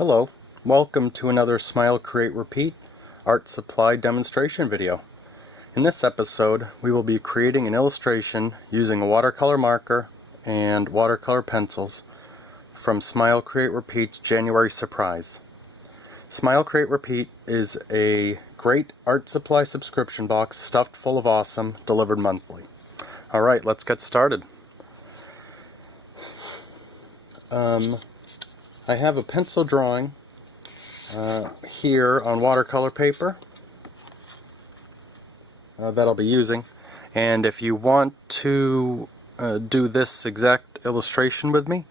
Hello, welcome to another Smile, Create, Repeat art supply demonstration video. In this episode, we will be creating an illustration using a watercolor marker and watercolor pencils from Smile, Create, Repeat's January Surprise. Smile, Create, Repeat is a great art supply subscription box stuffed full of awesome, delivered monthly. Alright, let's get started. I have a pencil drawing here on watercolor paper that I'll be using, and if you want to do this exact illustration with me,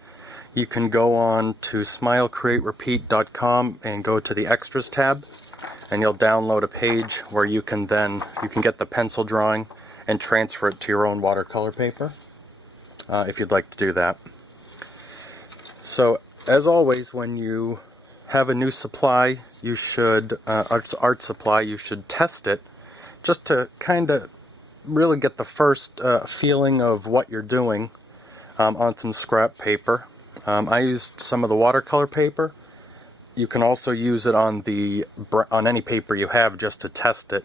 you can go on to smilecreaterepeat.com and go to the extras tab, and you'll download a page where you can get the pencil drawing and transfer it to your own watercolor paper if you'd like to do that. So as always, when you have a new supply, you should art supply, you should test it just to kind of really get the first feeling of what you're doing on some scrap paper. I used some of the watercolor paper. You can also use it on any paper you have just to test it.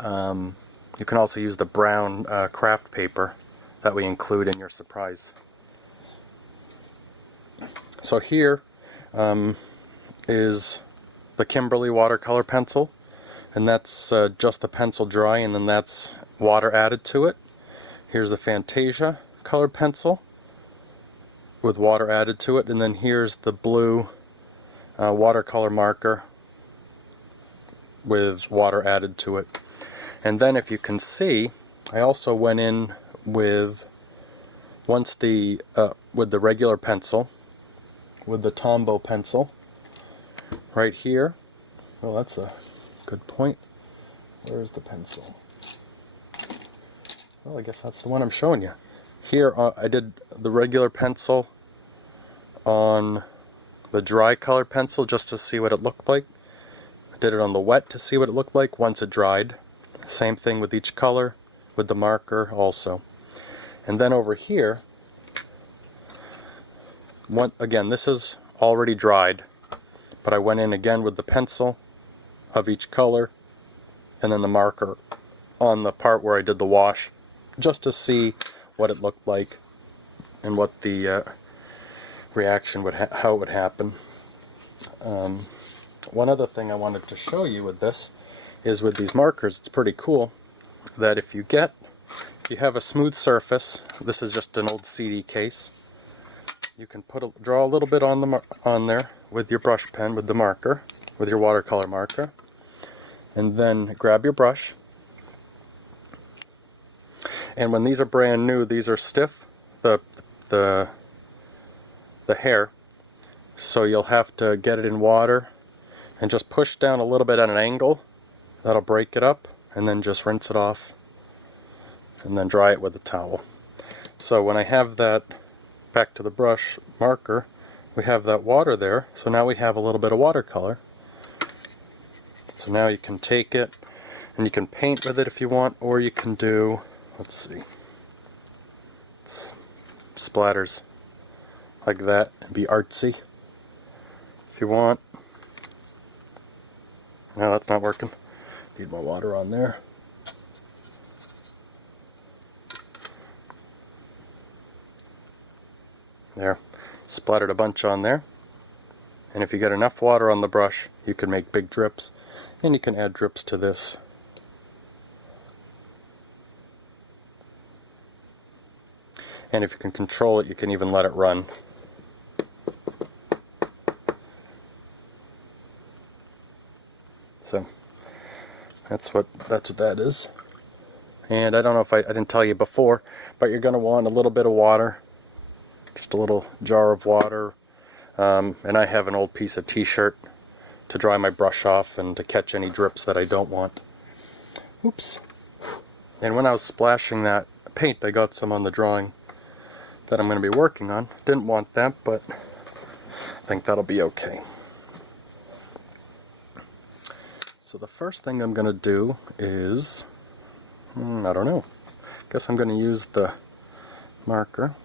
You can also use the brown craft paper that we include in your surprise. So here is the Kimberly watercolor pencil, and that's just the pencil dry, and then that's water added to it. Here's the Fantasia colored pencil with water added to it, and then here's the blue watercolor marker with water added to it. And then if you can see, I also went in with with the regular pencil, with the Tombow pencil right here. Well, that's a good point. Where's the pencil? Well, I guess that's the one I'm showing you. Here I did the regular pencil on the dry color pencil just to see what it looked like. I did it on the wet to see what it looked like once it dried. Same thing with each color, with the marker also. And then over here, again, this is already dried, but I went in again with the pencil of each color and then the marker on the part where I did the wash, just to see what it looked like and what the reaction how it would happen. One other thing I wanted to show you with this is with these markers, it's pretty cool that if you have a smooth surface, this is just an old CD case, you can draw a little bit on there with your brush pen, with the marker, with your watercolor marker, and then grab your brush. And when these are brand new, these are stiff, the hair, so you'll have to get it in water and just push down a little bit at an angle. That'll break it up, and then just rinse it off and then dry it with a towel. So when I have that, back to the brush marker, we have that water there, so now we have a little bit of watercolor. So now you can take it and you can paint with it if you want, or you can do, let's see, splatters like that and be artsy if you want. No, that's not working. Need more water on there. There, splattered a bunch on there. And if you get enough water on the brush, you can make big drips, and you can add drips to this. And if you can control it, you can even let it run. So that's what that is. And I don't know if I didn't tell you before, but you're going to want a little bit of water. Just a little jar of water, and I have an old piece of t-shirt to dry my brush off and to catch any drips that I don't want. Oops. And when I was splashing that paint, I got some on the drawing that I'm going to be working on. Didn't want that, but I think that'll be okay. So the first thing I'm going to do is, I don't know, I guess I'm going to use the marker.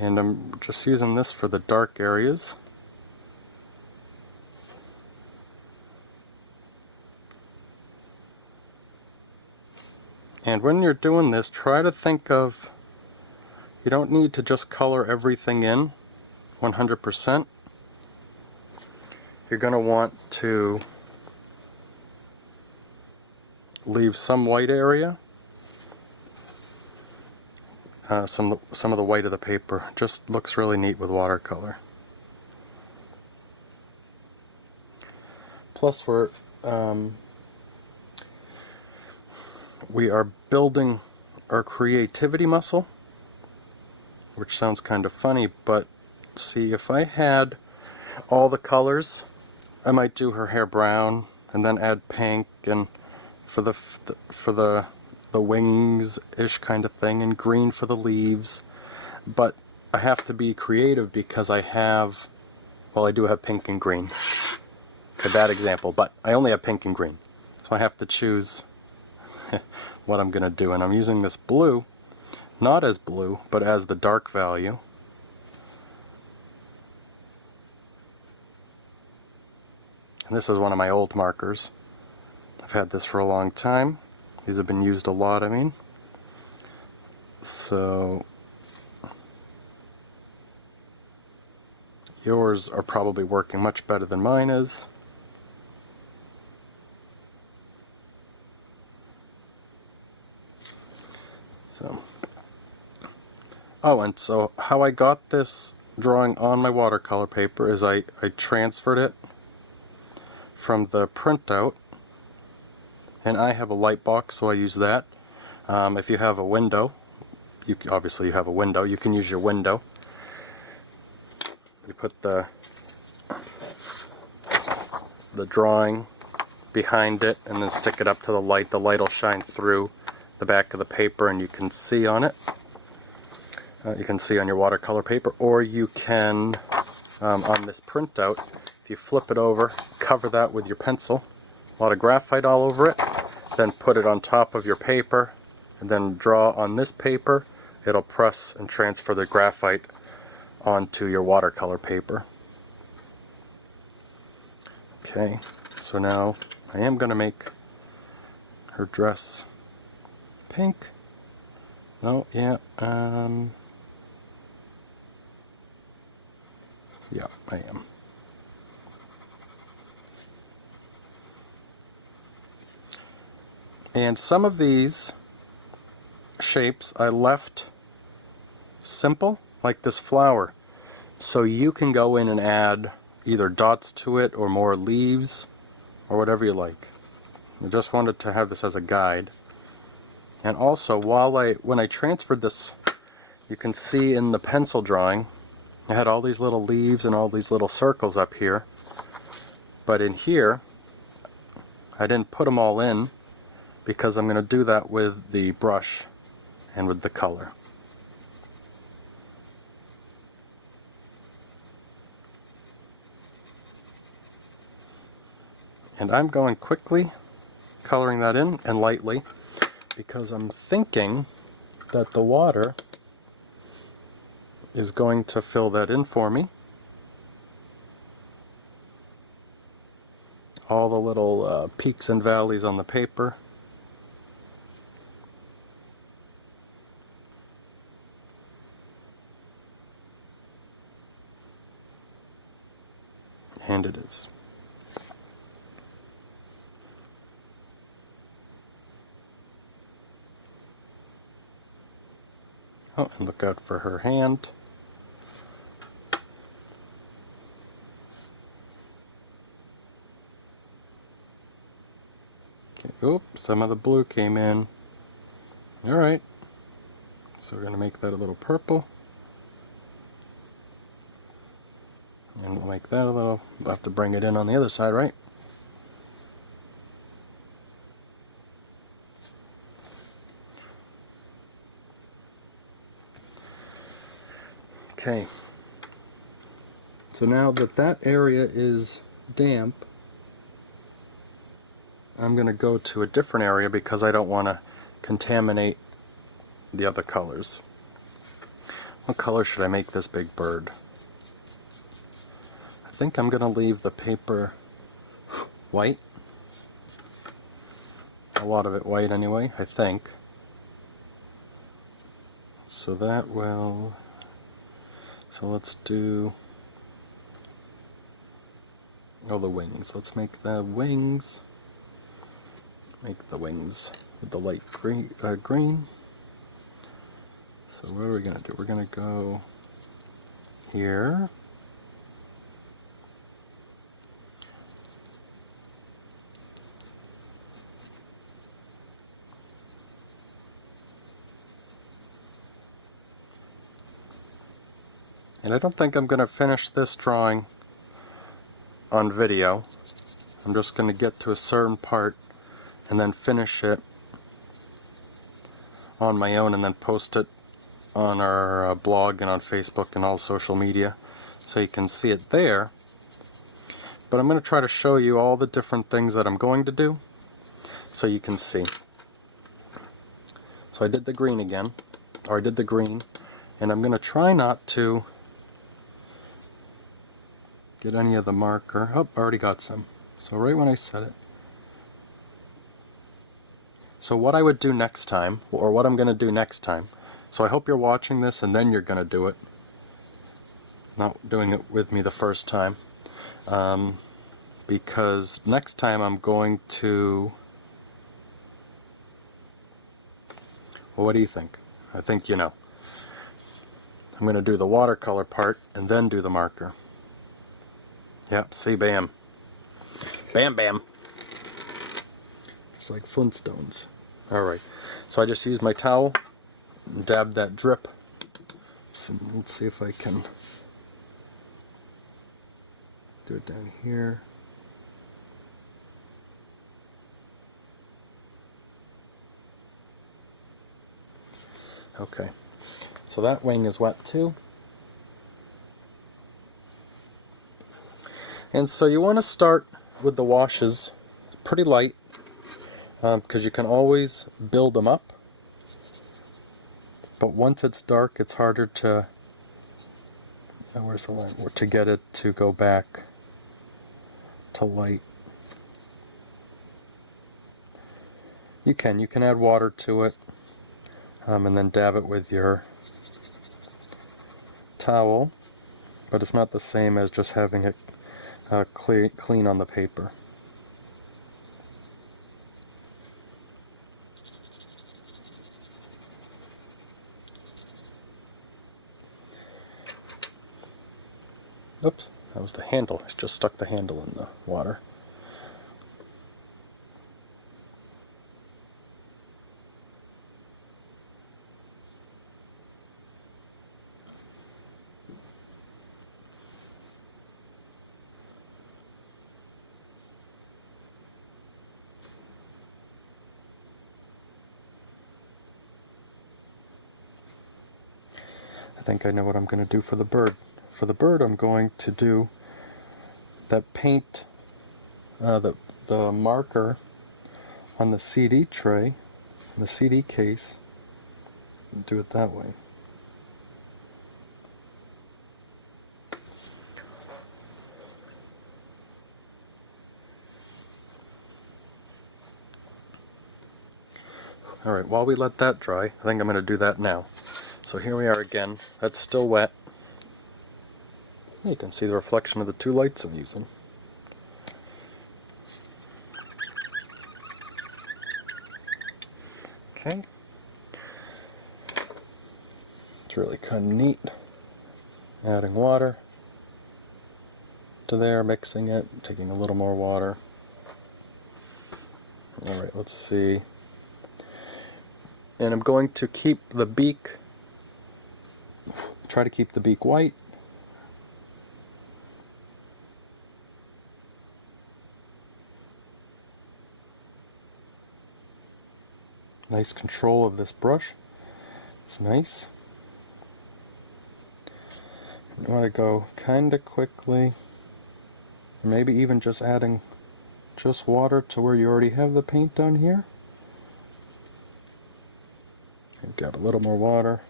And I'm just using this for the dark areas. And when you're doing this, try to think of, you don't need to just color everything in 100%. You're going to want to leave some white area, some of the white of the paper. Just looks really neat with watercolor. Plus we are building our creativity muscle, which sounds kind of funny, but see, if I had all the colors, I might do her hair brown and then add pink and for the wings-ish kind of thing, and green for the leaves. But I have to be creative because I do have pink and green. A bad example, but I only have pink and green. So I have to choose what I'm going to do. And I'm using this blue, not as blue, but as the dark value. And this is one of my old markers. I've had this for a long time. These have been used a lot, I mean. So yours are probably working much better than mine is. So, oh, and so how I got this drawing on my watercolor paper is I transferred it from the printout, and I have a light box, so I use that. If you have a window, obviously you have a window, you can use your window. You put the drawing behind it and then stick it up to the light. The light will shine through the back of the paper and you can see on it. You can see on your watercolor paper, or you can, on this printout, if you flip it over, cover that with your pencil, a lot of graphite all over it, then put it on top of your paper, and then draw on this paper. It'll press and transfer the graphite onto your watercolor paper. Okay, so now I am going to make her dress pink. Oh, yeah, yeah, I am. And some of these shapes I left simple, like this flower. So you can go in and add either dots to it or more leaves or whatever you like. I just wanted to have this as a guide. And also, when I transferred this, you can see in the pencil drawing, I had all these little leaves and all these little circles up here. But in here, I didn't put them all in because I'm going to do that with the brush and with the color. And I'm going quickly, coloring that in, and lightly, because I'm thinking that the water is going to fill that in for me. All the little peaks and valleys on the paper. And it is. Oh, and look out for her hand. Okay, oops, some of the blue came in. Alright, so we're going to make that a little purple. And we'll make that a little, we'll have to bring it in on the other side, right? Okay, so now that that area is damp, I'm going to go to a different area because I don't want to contaminate the other colors. What color should I make this big bird? I think I'm going to leave the paper white. A lot of it white anyway, I think. So that will, so let's do, oh, the wings. Let's make the wings, with the light green. So what are we going to do? We're going to go here. And I don't think I'm going to finish this drawing on video. I'm just going to get to a certain part and then finish it on my own and then post it on our blog and on Facebook and all social media so you can see it there. But I'm going to try to show you all the different things that I'm going to do so you can see. So I did the green again, or I did the green, and I'm going to try not to get any of the marker. Oh, I already got some. So right when I set it. So what I would do next time, or what I'm going to do next time, so I hope you're watching this and then you're going to do it, not doing it with me the first time, because next time I'm going to, well, what do you think? I think you know. I'm going to do the watercolor part and then do the marker. Yep, see, bam. Bam, bam. It's like Flintstones. Alright, so I just used my towel, dabbed that drip. So let's see if I can do it down here. Okay, so that wing is wet too. And so you want to start with the washes pretty light, because you can always build them up. But once it's dark, it's harder to, where's the line? To get it to go back to light. You can add water to it, and then dab it with your towel, but it's not the same as just having it clean on the paper. Oops, that was the handle. I just stuck the handle in the water. I think I know what I'm going to do for the bird. For the bird, I'm going to do that paint, the marker on the CD tray, the CD case, and do it that way. Alright, while we let that dry, I think I'm going to do that now. So here we are again. That's still wet. You can see the reflection of the two lights I'm using. Okay. It's really kind of neat. Adding water to there, mixing it, taking a little more water. Alright, let's see. And I'm going to keep the beak, try to keep the beak white. Nice control of this brush. It's nice. You want to go kind of quickly, maybe even just adding just water to where you already have the paint down here. And grab a little more water.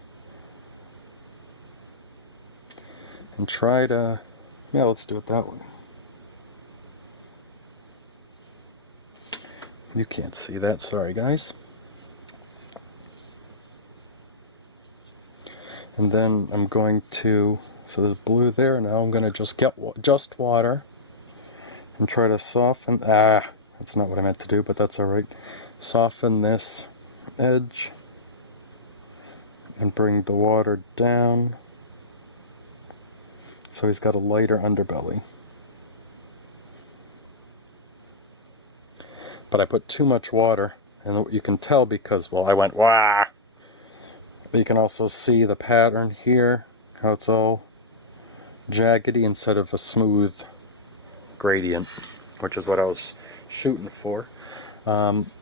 And try to, yeah, let's do it that way. You can't see that, sorry guys. And then I'm going to, so there's blue there, now I'm going to just get just water and try to soften, that's not what I meant to do, but that's alright. Soften this edge and bring the water down so he's got a lighter underbelly. But I put too much water, and you can tell because, well, I went wah! But you can also see the pattern here, how it's all jaggedy instead of a smooth gradient, which is what I was shooting for.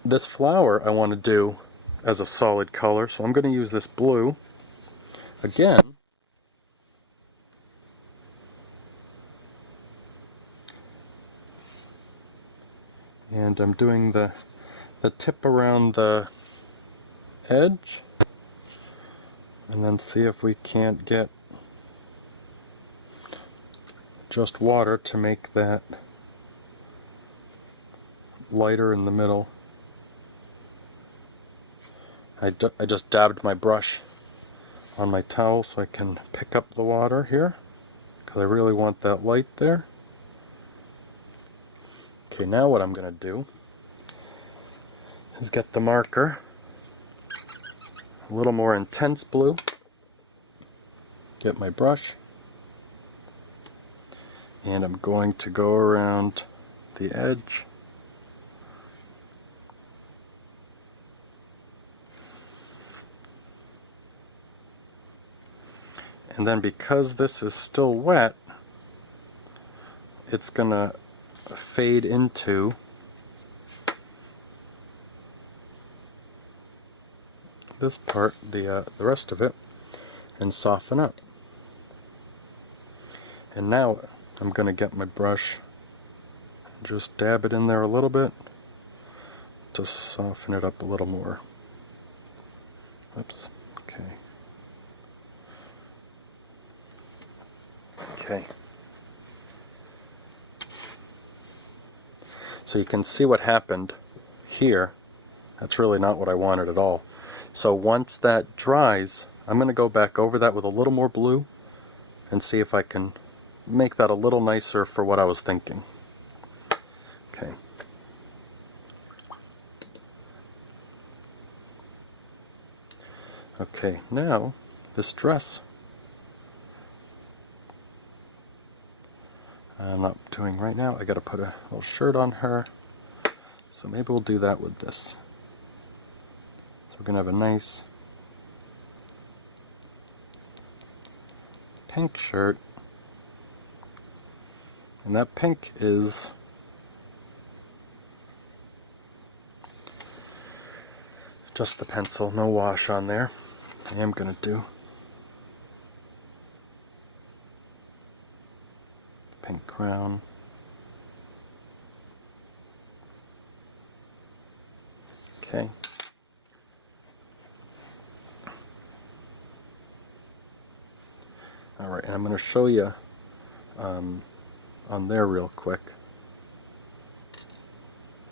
This flower I want to do as a solid color, so I'm going to use this blue again. And I'm doing the tip around the edge, and then see if we can't get just water to make that lighter in the middle. I just dabbed my brush on my towel so I can pick up the water here, because I really want that light there. Okay, now what I'm going to do is get the marker, a little more intense blue, get my brush, and I'm going to go around the edge. And then because this is still wet, it's going to fade into this part, the rest of it, and soften up. And now I'm going to get my brush, just dab it in there a little bit to soften it up a little more. Oops. Okay. Okay. So you can see what happened here. That's really not what I wanted at all. So once that dries, I'm going to go back over that with a little more blue and see if I can make that a little nicer for what I was thinking. Okay. Okay, now this dress, I'm not doing right now. I got to put a little shirt on her, so maybe we'll do that with this. So we're going to have a nice pink shirt, and that pink is just the pencil, no wash on there. I am going to do pink crown. Okay. Alright, and I'm going to show you on there real quick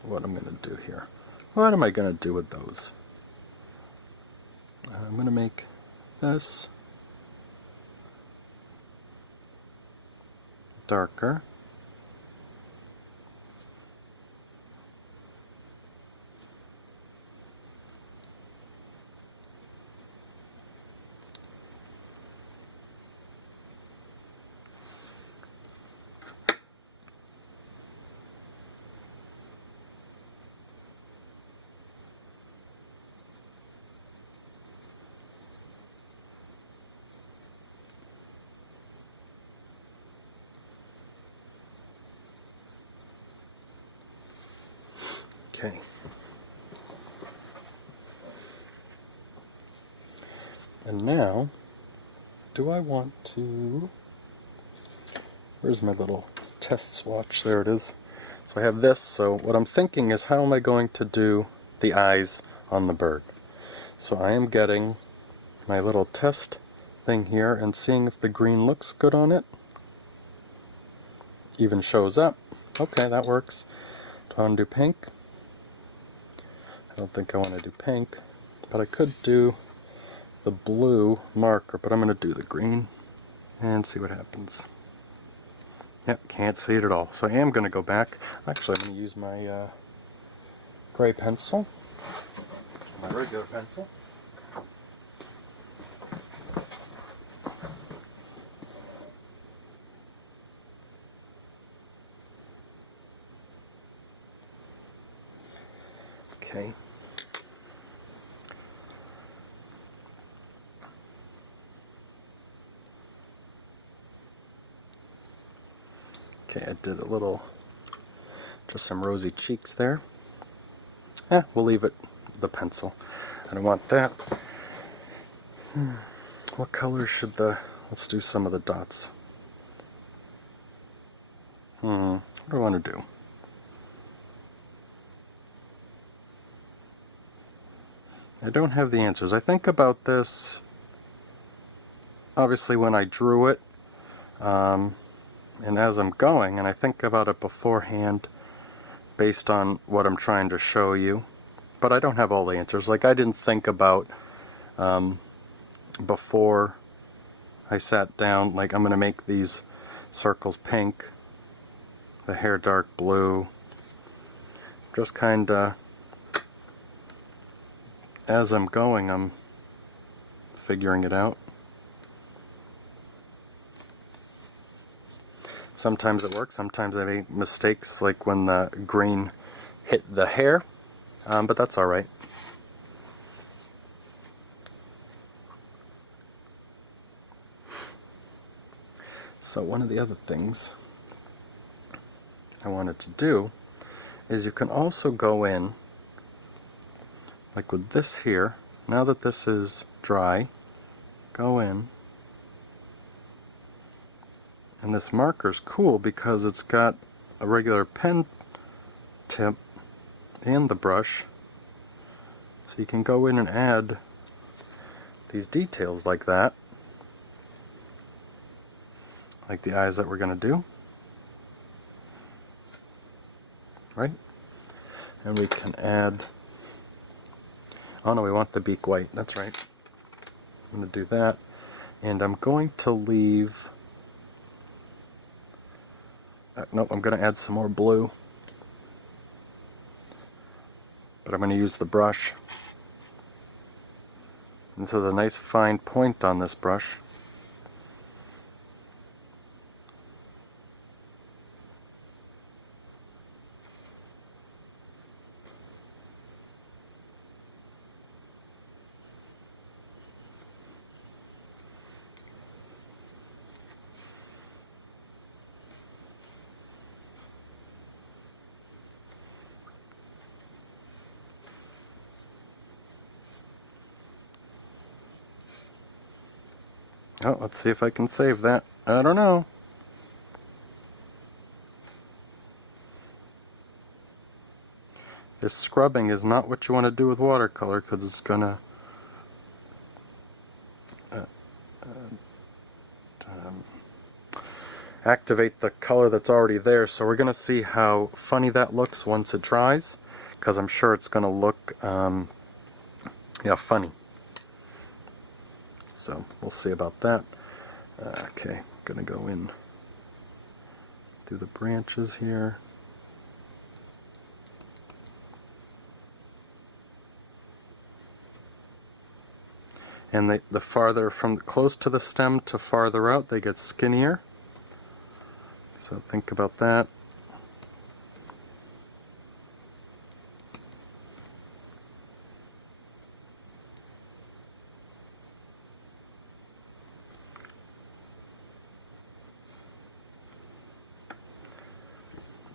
what I'm going to do here. What am I going to do with those? I'm going to make this darker. Okay. And now, do I want to, where's my little test swatch? There it is. So I have this, so what I'm thinking is, how am I going to do the eyes on the bird? So I am getting my little test thing here and seeing if the green looks good on it. Even shows up. Okay, that works. Do I want to do pink? I don't think I want to do pink, but I could do the blue marker, but I'm going to do the green and see what happens. Yep, can't see it at all. So I am going to go back. Actually, I'm going to use my gray pencil, my regular pencil. Okay. Okay, I did a little, just some rosy cheeks there. We'll leave it the pencil. I don't want that. What color should let's do some of the dots. What do I want to do? I don't have the answers. I think about this, obviously, when I drew it, and as I'm going, and I think about it beforehand based on what I'm trying to show you, but I don't have all the answers. Like, I didn't think about, before I sat down, like, I'm going to make these circles pink, the hair dark blue, just kind of, as I'm going, I'm figuring it out. Sometimes it works, sometimes I make mistakes, like when the green hit the hair, but that's alright. So one of the other things I wanted to do is you can also go in, like with this here, now that this is dry, go in, and this marker's cool because it's got a regular pen tip and the brush, so you can go in and add these details like that, like the eyes that we're going to do, right? And we can add, oh no, we want the beak white, that's right. I'm going to do that, and I'm going to leave, nope, I'm going to add some more blue, but I'm going to use the brush. This is a nice fine point on this brush. Oh, let's see if I can save that. I don't know. This scrubbing is not what you want to do with watercolor, because it's going to activate the color that's already there. So we're going to see how funny that looks once it dries, because I'm sure it's going to look yeah, funny. So we'll see about that. Okay, I'm going to go in through the branches here. And the farther from close to the stem to farther out, they get skinnier. So think about that.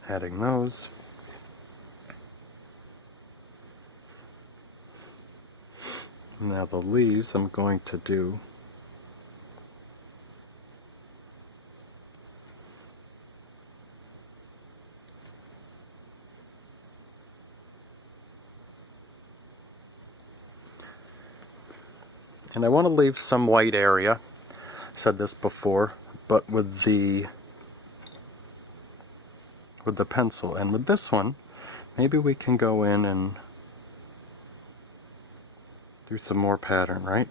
Adding those. Now the leaves I'm going to do and I want to leave some white area. I said this before, but with the pencil, and with this one maybe we can go in and do some more pattern, right?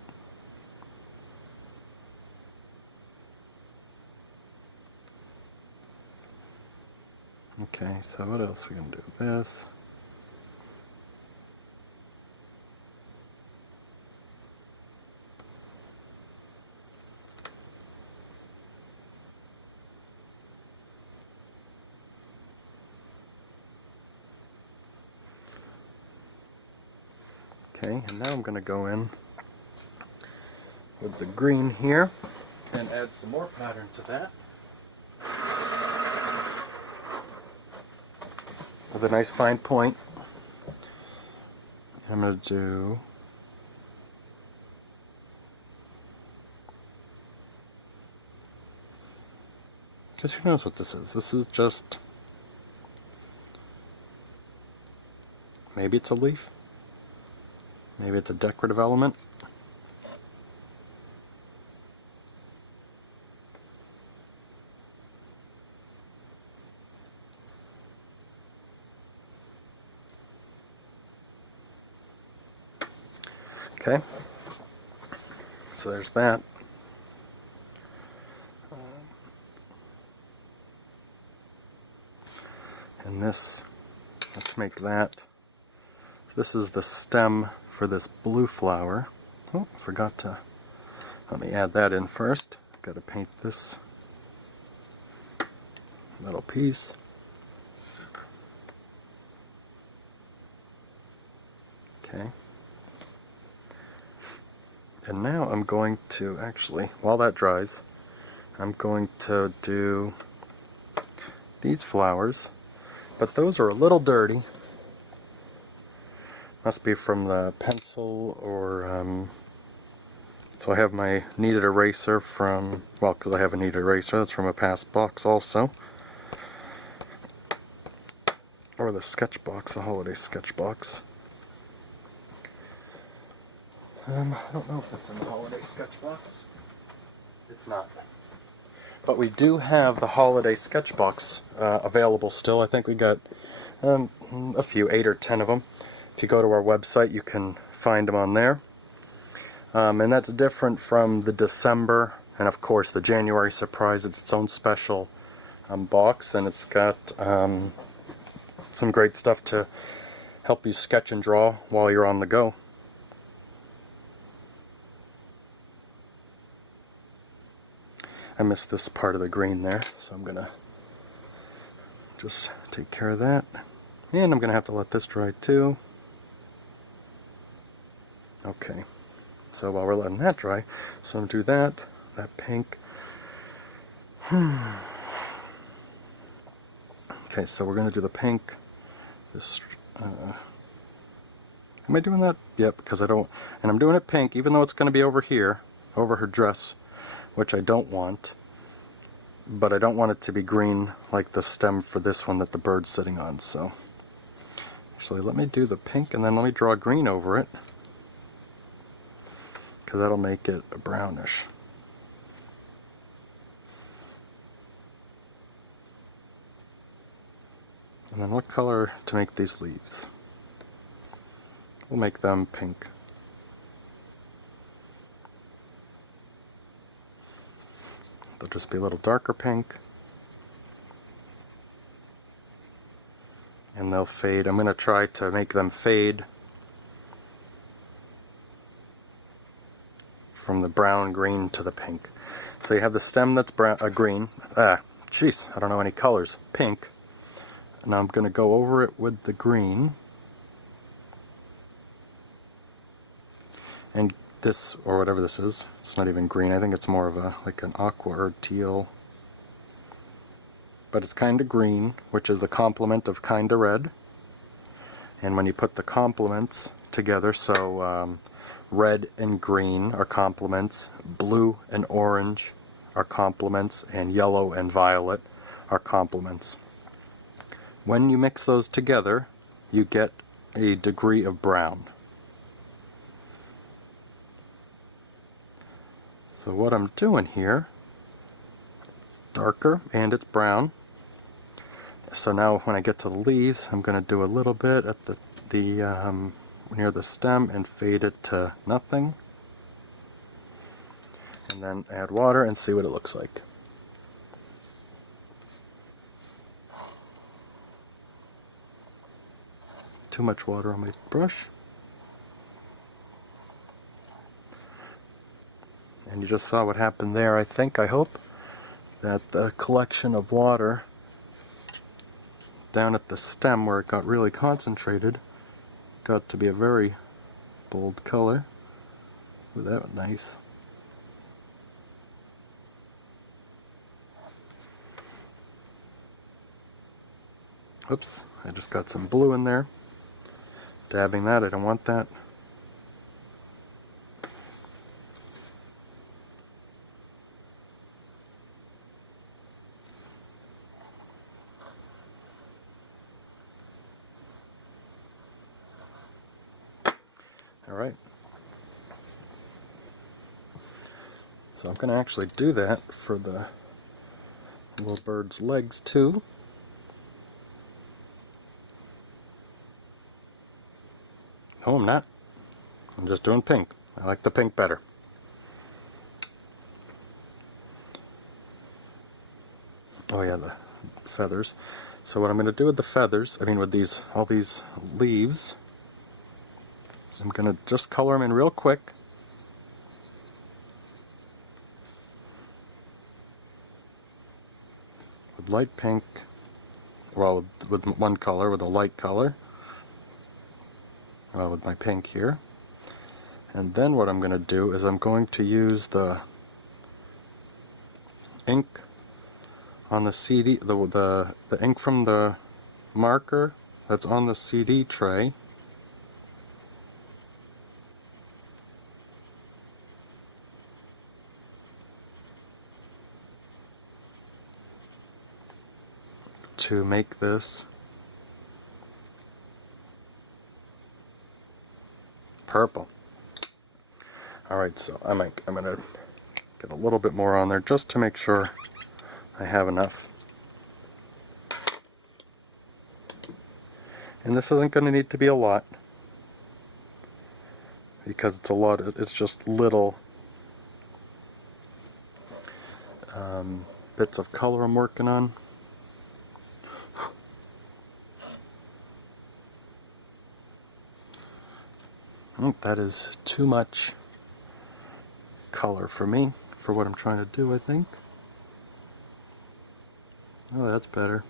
Okay, so what else we can do? This. Okay, and now I'm going to go in with the green here and add some more pattern to that with a nice fine point. I'm going to do because who knows what this is. This is just, maybe it's a leaf, maybe it's a decorative element. Okay, so there's that. And this, let's make that. This is the stem for this blue flower. Oh, forgot to, let me add that in first. Got to paint this little piece. Okay. And now I'm going to actually, while that dries, I'm going to do these flowers, but those are a little dirty. Must be from the pencil or, so I have my kneaded eraser from, well, because I have a kneaded eraser, that's from a past box also. Or the sketch box, the holiday sketch box. I don't know if it's in the holiday sketch box. It's not. But we do have the holiday sketch box available still. I think we got a few, 8 or 10 of them. If you go to our website, you can find them on there. And that's different from the December and of course the January surprise. It's its own special box, and it's got some great stuff to help you sketch and draw while you're on the go. I missed this part of the green there, so I'm gonna just take care of that. And I'm gonna have to let this dry too. Okay, so while we're letting that dry, so I'm gonna do that pink. Okay, so we're gonna do the pink. This, am I doing that? Yep, because I don't, and I'm doing it pink, even though it's gonna be over here, over her dress, which I don't want, but I don't want it to be green like the stem for this one that the bird's sitting on. So actually, let me do the pink and then let me draw green over it, because that'll make it a brownish. And then what color to make these leaves? We'll make them pink. They'll just be a little darker pink. And they'll fade. I'm going to try to make them fade from the brown green to the pink. So you have the stem that's brown, green. Jeez, I don't know any colors. Pink. Now I'm going to go over it with the green. And this, or whatever this is, it's not even green. I think it's more of a, like an aqua or teal. But it's kind of green, which is the complement of kind of red. And when you put the complements together, so red and green are complements, blue and orange are complements, and yellow and violet are complements. When you mix those together, you get a degree of brown. So what I'm doing here, it's darker and it's brown. So now when I get to the leaves, I'm going to do a little bit at the near the stem and fade it to nothing. And then add water and see what it looks like. too much water on my brush. And you just saw what happened there, I think, I hope, that the collection of water down at the stem where it got really concentrated got to be a very bold color. Ooh, that was nice. Oops, I just got some blue in there. Dabbing that, I don't want that. Alright. So I'm going to actually do that for the little bird's legs too. No, I'm not. I'm just doing pink. I like the pink better. Oh yeah, the feathers. So what I'm going to do with the feathers, I mean with all these leaves, I'm going to just color them in real quick. With light pink, well, with one color, with a light color. Well, with my pink here. And then what I'm going to do is I'm going to use the ink on the CD, the ink from the marker that's on the CD tray. To make this purple. Alright, so I'm going to get a little bit more on there just to make sure I have enough. And this isn't going to need to be a lot, because it's just little bits of color I'm working on. That is too much color for me, for what I'm trying to do, I think. Oh, that's better.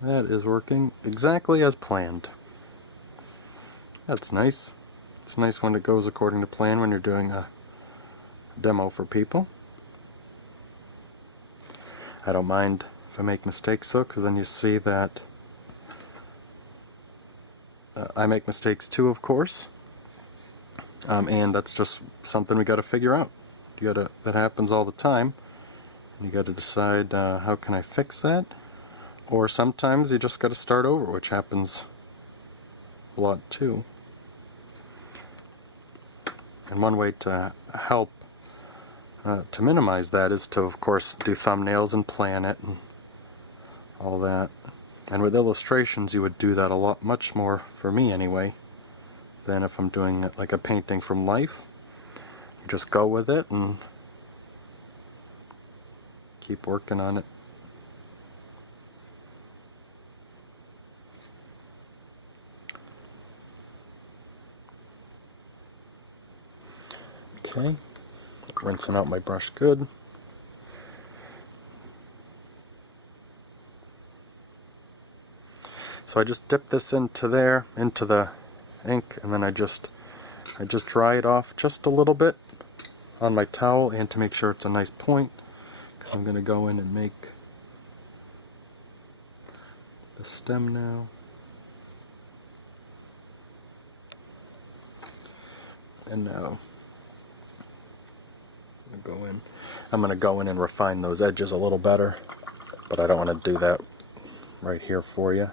That is working exactly as planned. That's nice. It's nice when it goes according to plan when you're doing a demo for people. I don't mind if I make mistakes though, because then you see that I make mistakes too, of course, and that's just something we got to figure out. That happens all the time, and you got to decide how can I fix that, or sometimes you just got to start over, which happens a lot too. And one way to help to minimize that is to, of course, do thumbnails and plan it and all that. And with illustrations, you would do that a lot, much more, for me anyway, than if I'm doing it like a painting from life. You just go with it and keep working on it. Okay, rinsing out my brush good. So I just dip this into the ink, and then I just dry it off just a little bit on my towel, and to make sure it's a nice point, because I'm going to go in and make the stem now. And now I'm going to go in and refine those edges a little better, but I don't want to do that right here for you.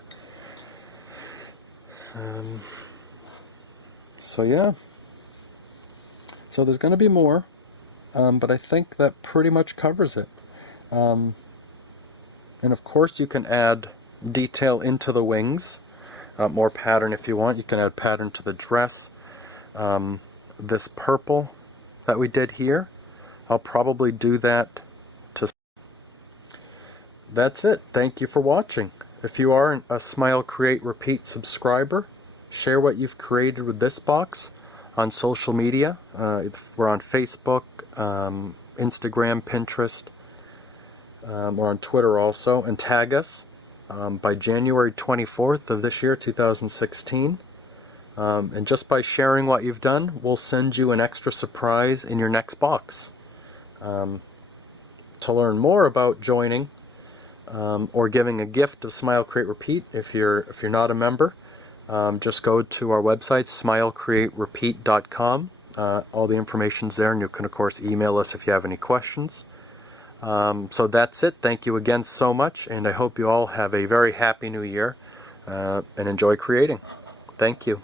So yeah, so there's going to be more, but I think that pretty much covers it. And of course you can add detail into the wings, more pattern if you want. You can add pattern to the dress. This purple that we did here, I'll probably do that that's it. Thank you for watching. If you are a Smile, Create, Repeat subscriber, share what you've created with this box on social media. We're on Facebook, Instagram, Pinterest. We're on Twitter also, and tag us by January 24th of this year, 2016. And just by sharing what you've done, we'll send you an extra surprise in your next box. To learn more about joining or giving a gift of Smile, Create, Repeat, if you're not a member, just go to our website, smilecreaterepeat.com. All the information's there, and you can of course email us if you have any questions. So that's it. Thank you again so much, and I hope you all have a very happy new year and enjoy creating. Thank you.